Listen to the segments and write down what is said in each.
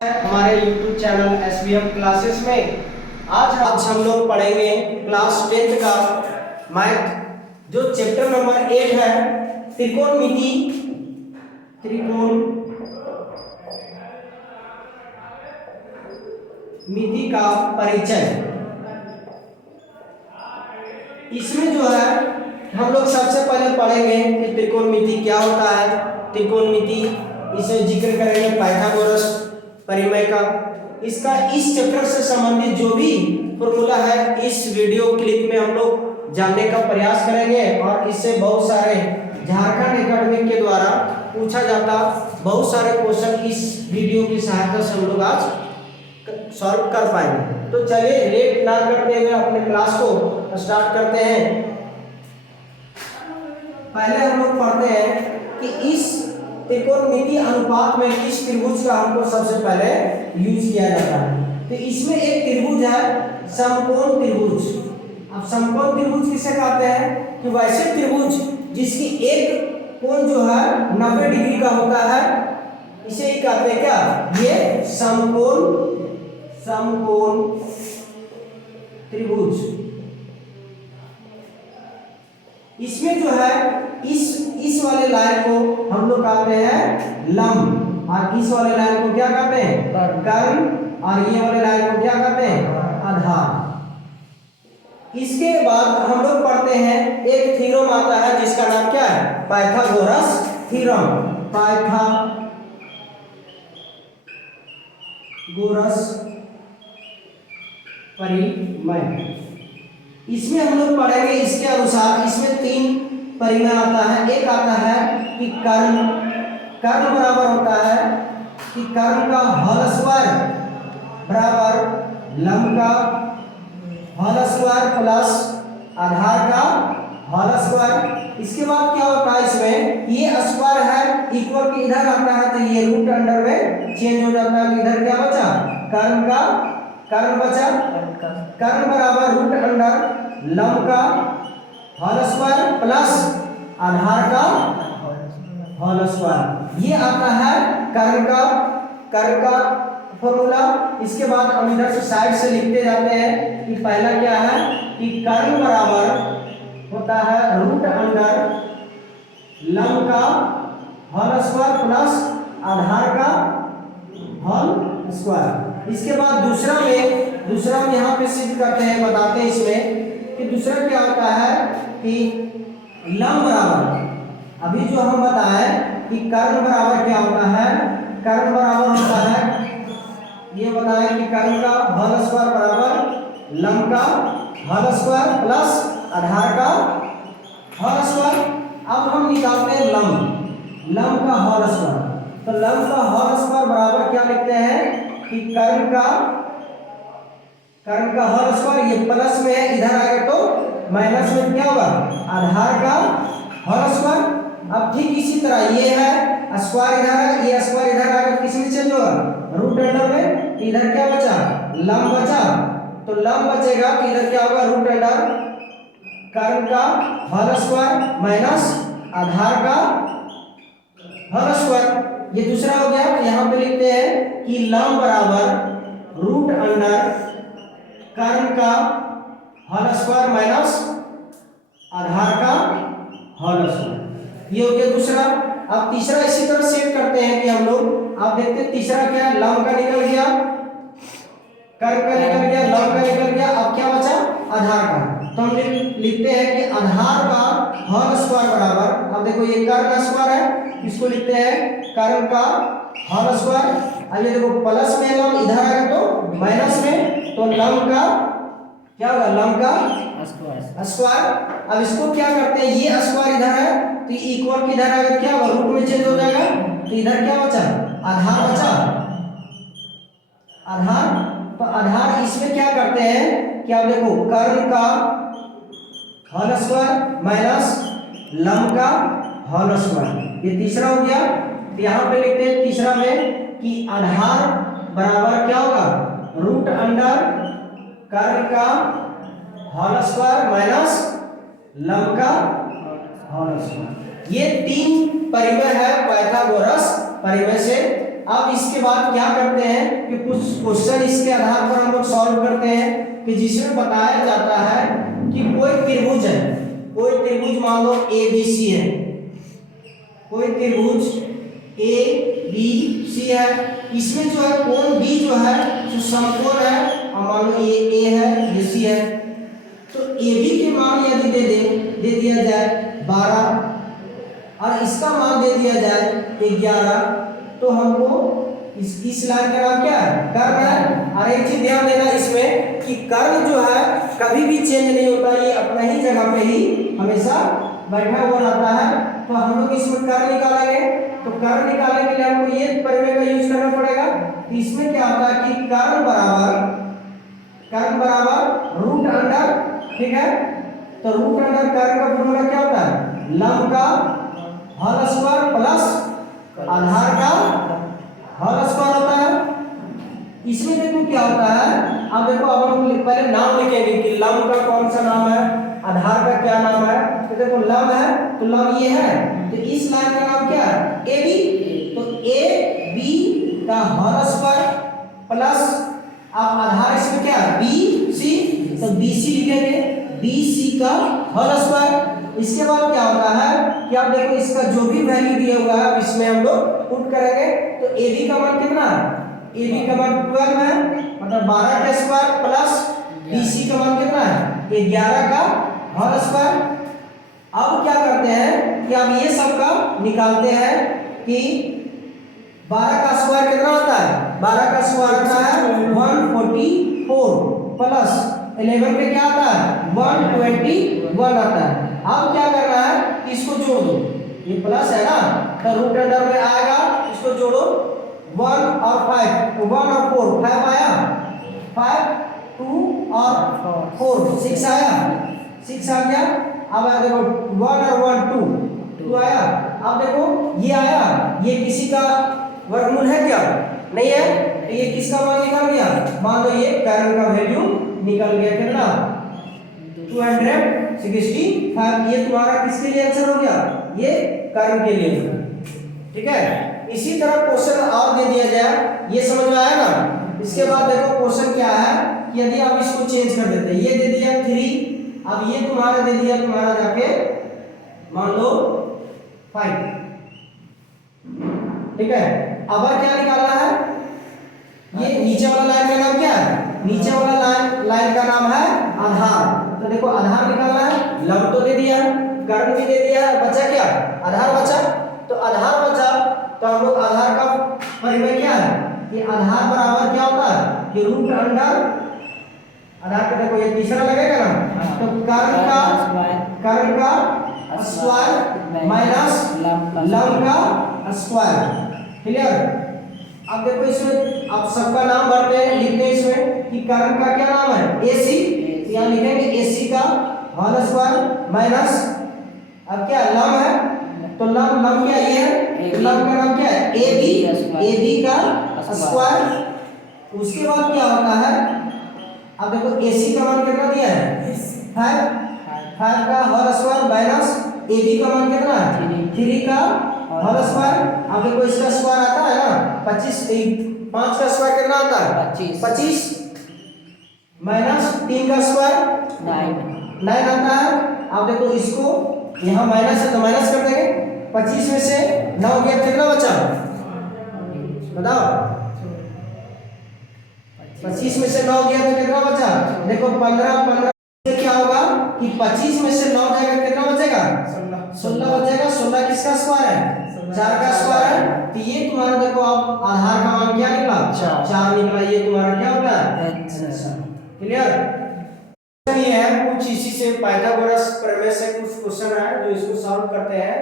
हमारे YouTube channel SBM classes में आज हम लोग पढ़ेंगे क्लास 10th का मैथ जो चैप्टर नंबर 8 है त्रिकोणमिति का परिचय। इसमें जो है हम लोग सबसे पहले पढ़ेंगे कि त्रिकोणमिति क्या होता है। त्रिकोणमिति इसमें जिक्र करेंगे पाइथागोरस परिमेय का। इसका इस चैप्टर से संबंधित जो भी फॉर्मूला है इस वीडियो क्लिप में हम लोग जानने का प्रयास करेंगे और इससे बहुत सारे झारखंड एकेडमिक के द्वारा पूछा जाता बहुत सारे क्वेश्चन इस वीडियो की सहायता से हम लोग आज सॉल्व कर पाएंगे। तो चलिए लेट ना करते हुए अपने क्लास को स्टार्ट करते हैं। पहले हम लोग पढ़ते हैं कि इस त्रिकोणमिति अनुपात में किस त्रिभुज का हमको सबसे पहले यूज किया जाता है। तो इसमें एक त्रिभुज है समकोण त्रिभुज। अब समकोण त्रिभुज किसे कहते हैं कि वैसे त्रिभुज जिसकी एक कोण जो है 90 डिग्री का होता है इसे ही कहते हैं क्या, ये समकोण त्रिभुज। इसमें जो है इस वाले लाइन को हम लोग कहते हैं लंब और इस वाले लाइन को क्या कहते हैं कर्ण और ये वाले लाइन को क्या कहते हैं आधार। इसके बाद हम लोग पढ़ते हैं एक थ्योरम आता है जिसका नाम क्या है पाइथागोरस थ्योरम। पाइथागोरस परिमेय। इसमें हम लोग पढ़ेंगे इसके अनुसार इसमें 3 परिमेय आता है। एक आता है कि कर्ण बराबर होता है कि कर्ण का होल स्क्वायर बराबर लंब का होल स्क्वायर प्लस आधार का होल स्क्वायर। इसके बाद क्या होता है इसमें ये स्क्वायर है इक्वल के इधर आता है तो ये रूट अंडर में चेंज हो जाता है। इधर क्या बचा कर्ण बचा। कर्ण बराबर रूट अंडर लंब का होल स्क्वायर प्लस आधार का होल स्क्वायर। ये आता है कर्ण का फॉर्मूला। इसके बाद हम इधर से साइड से लिखते जाते हैं कि पहला क्या है कि कर्ण बराबर होता है रूट अंडर लंब का होल स्क्वायर प्लस आधार का होल स्क्वायर। इसके बाद दूसरा में यहाँ पे सिद्ध करते हैं, बताते हैं इसमें कि दूसरा क्या होता है कि लंब बराबर, अभी जो हम बताए कि कर्ण बराबर क्या होता है, कर्ण बराबर होता है ये बताए कि कर्ण का होल स्क्वायर बराबर लंब का होल स्क्वायर प्लस आधार का होल स्क्वायर। अब हम निकालते हैं लंब का होल स्क्वायर। तो लंब का होल स्क्वायर बराबर क्या लिखते हैं कि कर्ण का होल स्क्वायर, ये प्लस में है इधर आएगा तो माइनस में क्या होगा आधार का होल स्क्वायर। अब ठीक इसी तरह ये है स्क्वायर इधर है, ये स्क्वायर इधर आएगा किस में चेंज होगा रूट अंडर में। इधर क्या बचा लंब बचा, तो लंब बचेगा तो इधर क्या होगा रूट अंडर कर्ण का होल स्क्वायर माइनस आधार का होल स्क्वायर। ये दूसरा हो गया। यहाँ पे लिखते हैं कि लंब बराबर रूट अंडर कर्ण का होल स्क्वायर माइनस आधार का होल स्क्वायर। ये हो गया दूसरा। अब तीसरा इसी तरह सेट करते हैं कि हम लोग, आप देखते हैं तीसरा क्या है लंब का निकल गया, कर्ण का निकल गया, लंब का निकल गया। अब क्या बचा आधार का। तो हम लिखते हैं कि आधार का होल स्क्वायर बराबर, अब देखो ये कर्ण स्क्वायर है, इसको लिखते हैं कर्ण का होल स्क्वायर। अब ये देखो प्लस में लंब इधर आएगा तो माइनस में, तो लंब का क्या होगा लंब का स्क्वायर। अब इसको क्या करते हैं ये स्क्वायर इधर है तो इक्वल किधर आएगा क्या होगा रूट में चेंज हो जाएगा। तो इधर क्या बचा आधार बचा आधार। तो आधार इसमें क्या करते हैं कि आप देखो कर्ण का होल स्क्वायर माइनस लंब का होल स्क्वायर। ये तीसरा हो गया। तो यहाँ पे लिखते हैं तीसरा में कि आधार बराबर क्या होगा रूट अंडर कर्ण का होल स्क्वायर माइनस लंब का होल स्क्वायर। ये 3 परिमेय है पाइथागोरस परिमेय से। अब इसके बाद क्या करते हैं कुछ क्वेश्चन इसके आधार पर हम लोग सॉल्व करते हैं कि जिसमें बताया जाता है कि कोई त्रिभुज है, कोई त्रिभुज मान लो ए बी सी है, कोई त्रिभुज ए बी सी है, इसमें जो है कोण बी जो है जो समकोण है, और मान लो ये ए है ये सी है, तो ए बी के मान यदि दे दिया जाए 12 और इसका मान दे दिया जाए 11, तो हमको इस लाइन का नाम क्या है, कर्ण है। और एक चीज ध्यान देना इसमें कि कर्ण जो है कभी भी चेंज नहीं होता, ये अपना ही जगह पे ही हमेशा बैठा हुआ रहता है। तो हम लोग इसमें कर्ण निकालेंगे, तो कर्ण निकालने के लिए हमको ये प्रमेय का यूज करना पड़ेगा। तो इसमें क्या होता है कि कर्ण बराबर रूट अंडर, ठीक है, तो रूट अंडर कर्ण का फॉर्मूला क्या होता है, लंब का होल स्क्वायर प्लस आधार का होल स्क्वायर होता है। इसमें देखो क्या होता है, अब देखो अब हम पहले नाम लिखेंगे कि लंब का कौन सा नाम है, आधार का क्या नाम है। तो देखो लंब है तो लंब ये है, तो इस लाइन का नाम क्या है, ए बी, तो ए बी का होल स्क्वायर प्लस अब आधार इसमें क्या है बी सी, तो बी सी लिखेंगे, बी सी का होल स्क्वायर। इसके बाद क्या होता है कि आप देखो इसका जो भी वैल्यू दिया हुआ है इसमें हम लोग पुट करेंगे। तो ए बी का मान कितना है, ए बी का मान 12 है, मतलब 12 का स्क्वायर प्लस बी सी का मान कितना है 11 का होल स्क्वायर। अब क्या करते हैं कि अब ये सब का निकालते हैं कि 12 का स्क्वायर कितना होता है, 12 का स्क्वायर होता है 144 प्लस 11 पे क्या आता है 121 आता है। अब क्या करना है, इसको जोड़ दो, ये प्लस है ना, तो रूट अंडर में आएगा, इसको जोड़ो 1 और 5, 1 और 4 5 आया, 5 2 और 4 6 आया, 6 आ गया। अब आया देखो 1 और 1 2 आया। अब देखो ये आया, ये किसी का वर्गमूल है क्या, नहीं है, तो ये किसका मान निकल गया, मान लो ये कर्ण का वैल्यू निकल गया कितना 265। ये तुम्हारा किसके लिए आंसर हो गया, ये कर्ण के लिए, ठीक है। इसी तरह क्वेश्चन और दे दिया जाए, ये समझ में आया ना। इसके बाद देखो क्वेश्चन क्या है कि यदि आप इसको चेंज कर देते हैं, ये दे दिया 3, अब ये तुम्हारा दे दिया तुम्हारा जाके मान लो 5, ठीक है। अब क्या निकालना है, ये नीचे वाला लाइन का नाम क्या है, नीचे वाला लाइन का नाम है आधार। तो देखो आधार निकालना है, लंब तो दे दिया, कर्ण भी दे दिया, बचा क्या, आधार बचा। तो आधार बचा, तो हम लोग आधार का परिमेय क्या है कि आधार बराबर क्या होता है कि रूट अंडर आधार का, देखो ये तीसरा लगेगा ना, तो कर्ण का स्क्वायर माइनस लंब का स्क्वायर, क्लियर। अब देखो इसमें आप सबका नाम भरते हैं, लिखते हैं इसमें कि कर्ण का क्या नाम है AC, यहाँ लिखेंगे AC का होल स्क्वायर माइनस अब क्या लंब है, तो लंब क्या ये है, तो लंब का नाम क्या है AB का स्क्वायर। उसके बाद क्या होता है, अब देखो AC का मान कितना दिया है 5 का होल स्क्वायर माइनस AB का मान कितना है 3 का होल स्क्वायर। अब देखो इसका स्क्वायर आता है ना 25, 5 का स्क्वायर कितना आता है 25 माइनस 3 का स्क्वायर 9 आता है। अब देखो इसको यहाँ माइनस है तो माइनस कर देंगे, 25 में से 9 गया कितना बचा बताओ, 25 में से 9 गया तो कितना बचा, देखो 15 क्या होगा कि 25 में से 9 जाएगा कितना बचेगा 16 बचेगा। 16 किसका स्क्वायर है 4 का स्क्वायर है। तो ये तुम्हारा देखो अब आधार का मान क्या निकला 4 निकला, ये तुम्हारा क्या होगा क्लियर। ये है कुछ इसी से पाइथागोरस प्रमेय से कुछ क्वेश्चन है जो इसको सॉल्व करते हैं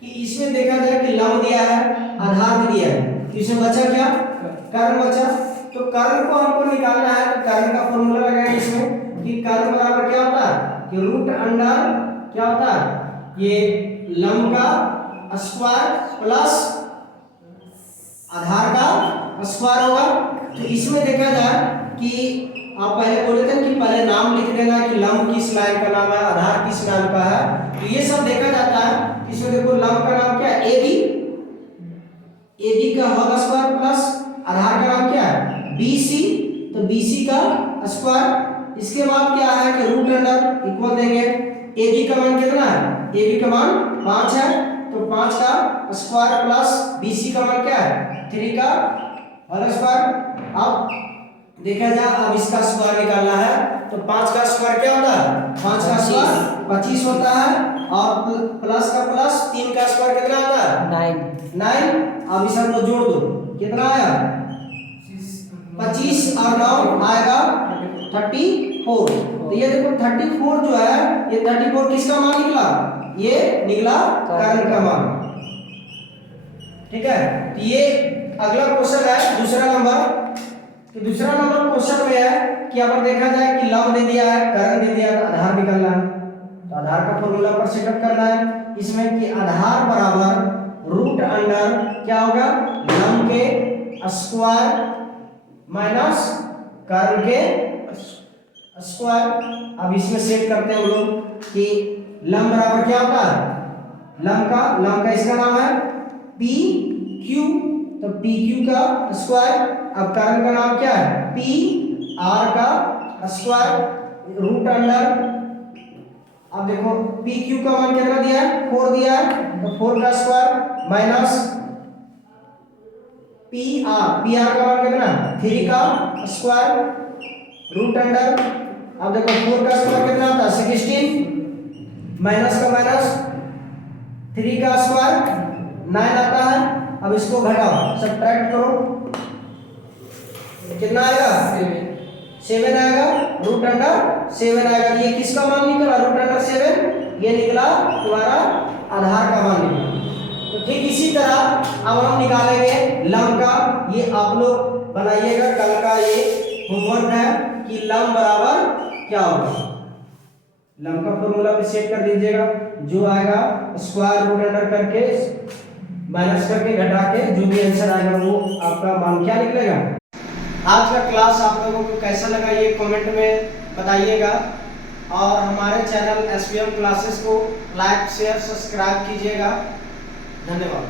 कि इसमें देखा जाए कि लंब दिया है आधार भी दिया है, तो इसमें बचा क्या कर्ण बचा। तो कर्ण को हमको निकालना है, तो कर्ण का फॉर्मूला लगाएंगे इसमें कि कर्ण बराबर क्या होता है कि रूट अंडर क्या होता है ये लंब का स्क्वायर प्लस आधार का स्क्वायर होगा। तो इसमें देखा जाए कि आप पहले बोले थे कि पहले नाम लिख देना कि लंब किस लाइन का नाम है, आधार किस नाम का है, तो ये सब देखा जाता है। इसमें देखो लंब का नाम क्या है AB का होल स्क्वायर प्लस आधार का नाम क्या है BC, तो BC का स्क्वायर। इसके बाद क्या है कि रूट अंडर इक्वल देंगे AB का मान कितना है, AB का मान 5 है, तो 5 का स्क्वायर प्लस BC का मान क्या है 3 का होल स्क्वायर। अब देखा जाए, अब इसका स्क्वायर निकालना है तो 5 का स्क्वायर क्या होता है, 5 का स्क्वायर 25 होता है, और प्लस का प्लस 3 का स्क्वायर कितना आता है 9। अब इसे हम लोग जोड़ दो, कितना आया 25 और 9 आएगा 34। तो ये देखो 34 जो है, ये 34 किसका मान निकला, ये निकला करंट का मान। ठीक है, तो ये अगला क्वेश्चन है दूसरा नंबर। तो दूसरा नंबर क्वेश्चन में है कि अगर देखा जाए कि लंब दे दिया है, करंट दे दिया है, तो आधार निकालना है। तो आधार का फॉर्मूला पर सेटअप करना है इसमें कि आधार बराबर रूट अंडर क्या होगा, लंब के स्क्वायर माइनस करंट के स्क्वायर। अब इसमें सेट करते हैं हम लोग कि लंब बराबर क्या होता है, लंब का इसका नाम है पी क्यू, तो पी क्यू का स्क्वायर। अब करंट का नाम क्या है, पी आर का स्क्वायर रूट अंडर। अब देखो पी क्यू का मान कितना दिया है, 4 दिया है, तो 4 का स्क्वायर माइनस पी आर का मान कितना 3 का स्क्वायर रूट अंडर। अब देखो 4 का स्क्वायर कितना आता है 16, माइनस का माइनस 3 का स्क्वायर 9 आता है। अब इसको घटाओ, सब्ट्रैक्ट करो, कितना आएगा 7 आएगा, रूट अंडर 7 आएगा। ये किसका मान निकला, रूट अंडर 7, ये निकला तुम्हारा आधार का मान निकला। तो ठीक इसी तरह अब हम निकालेंगे लंब का। ये आप लोग बनाइएगा, कल का ये होमवर्क है कि लंब बराबर क्या होगा। लंब का फॉर्मूला भी सेट कर दीजिएगा, जो आएगा स्क्वायर रूट अंडर करके माइनस करके घटा के जो भी आंसर आएगा वो आपका मान क्या निकलेगा। आज का क्लास आप लोगों को कैसा लगा ये कमेंट में बताइएगा, और हमारे चैनल SBM क्लासेस को लाइक शेयर सब्सक्राइब कीजिएगा। धन्यवाद।